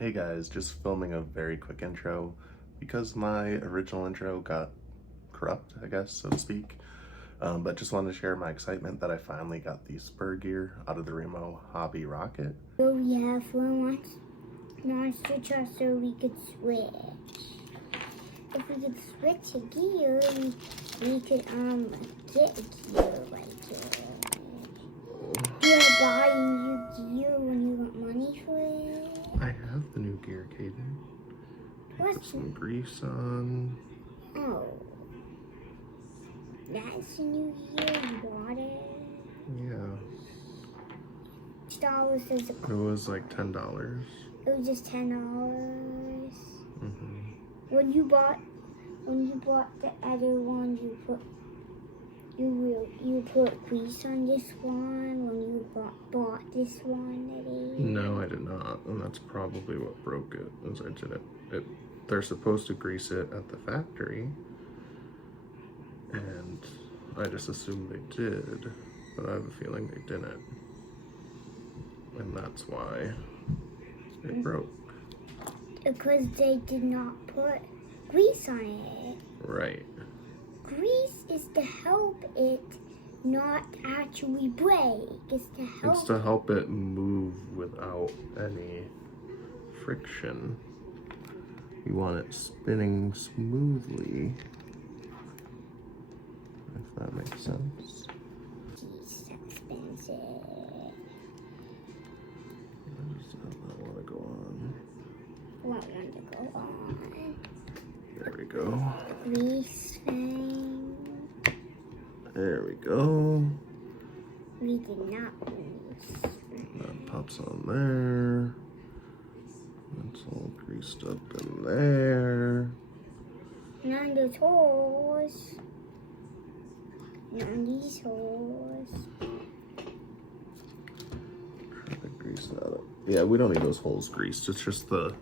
Hey guys, just filming a very quick intro because my original intro got corrupt, I guess, so to speak. But just wanted to share my excitement that I finally got the Spur gear out of the Remo Hobby Rocket. So we have one monster truck so we could switch. If we could switch a gear, we could get a gear like it. Do you buy a new gear when you want money for it? I have the new gear, Caden. Put some grease on. Oh. That's a new gear, you bought it? Yeah. $10 is It was like $10. It was just $10. Mm-hmm. When you bought the other one, you put grease on this one. When you bought this one, Eddie? No, I did not, and that's probably what broke it. As I did it. They're supposed to grease it at the factory, and I just assumed they did, but I have a feeling they didn't, and that's why it broke. Because they did not put grease on it. Right. Grease is to help it not actually break. It's to help it move without any friction. You want it spinning smoothly, if that makes sense. Geez, that spins it. I just don't want to go on. What one to go on? There we go. Grease thing. There we go. We did not grease. That pops on there. That's all greased up in there. None of those holes. None of these holes. Try to grease that up. Yeah, we don't need those holes greased. It's just the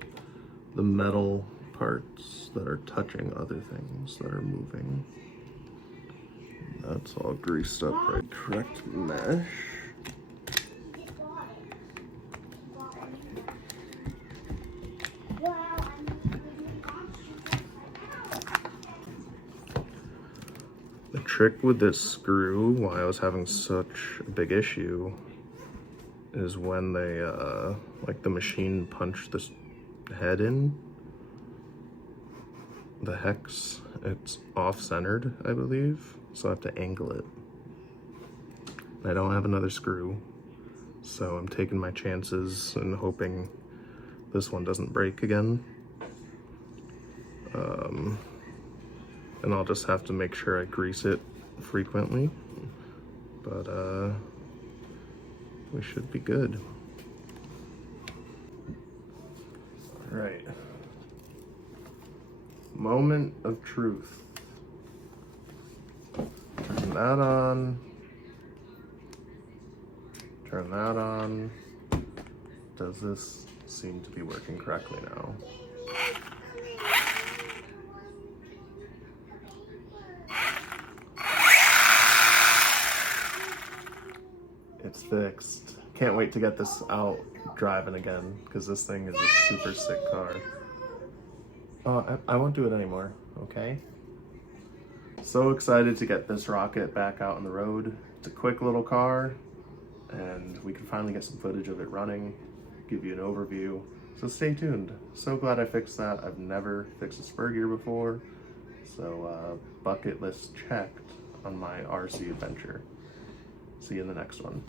metal parts that are touching other things that are moving. That's all greased up right. Correct mesh. The trick with this screw, why I was having such a big issue, is when they, like the machine punched this head in, the hex, it's off-centered, I believe, so I have to angle it. I don't have another screw, so I'm taking my chances and hoping this one doesn't break again. And I'll just have to make sure I grease it frequently, but we should be good. All right. Moment of truth. Turn that on. Turn that on. Does this seem to be working correctly now? It's fixed. Can't wait to get this out driving again because this thing is a super sick car. Oh, I won't do it anymore, okay? So excited to get this rocket back out on the road. It's a quick little car, and we can finally get some footage of it running, give you an overview. So stay tuned. So glad I fixed that. I've never fixed a Spur gear before, so bucket list checked on my RC adventure. See you in the next one.